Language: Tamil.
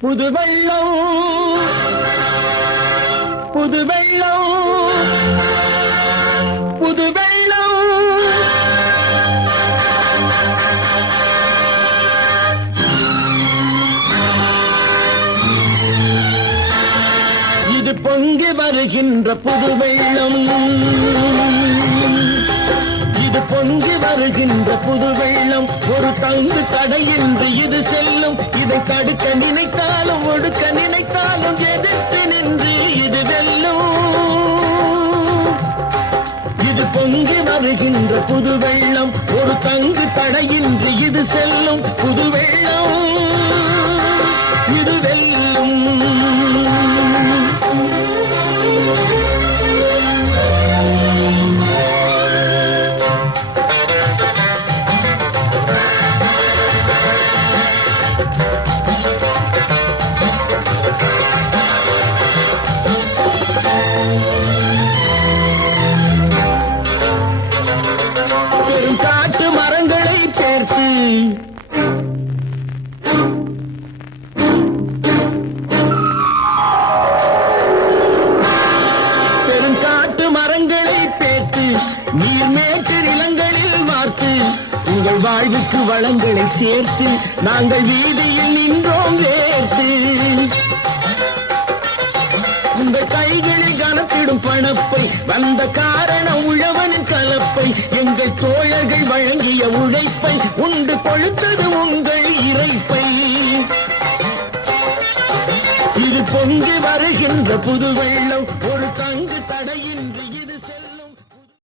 புது வெள்ளம் புது வெள்ளம் புது வெள்ளம் இது பொங்கி வருகின்ற புது வெள்ளம் பொங்கி வருகின்ற புது வெள்ளம். ஒரு தங்கு தடையின்றி இது செல்லும். இதை தடுக்க நினைத்தாலும் ஒடுக்க நினைத்தாலும் எதிர்த்து நின்று இது வெல்லும். இது பொங்கி வருகின்ற புது வெள்ளம். ஒரு தங்கு தடையின்றி இது செல்லும். பெருங்காட்டு பெரும் காட்டு மரங்களை பேத்து நீர்மேட்டு நிலங்களில் மாற்று உங்கள் வாழ்வுக்கு வளங்களை சேர்த்து நாங்கள் வீதியில் நின்றோம் வேர்த்து. உங்கள் கைகளில் கனத்திடும் பணப்பை வந்த காரண உழவனின் கலப்பை எங்கள் தோழர்கள் வழங்கிய உழைப்பை உன் பழுத்தது உங்கள் இறைப்பை. இது பொங்கி வருகின்ற புது வெள்ளம் ஒரு தங்கு தடையின்றி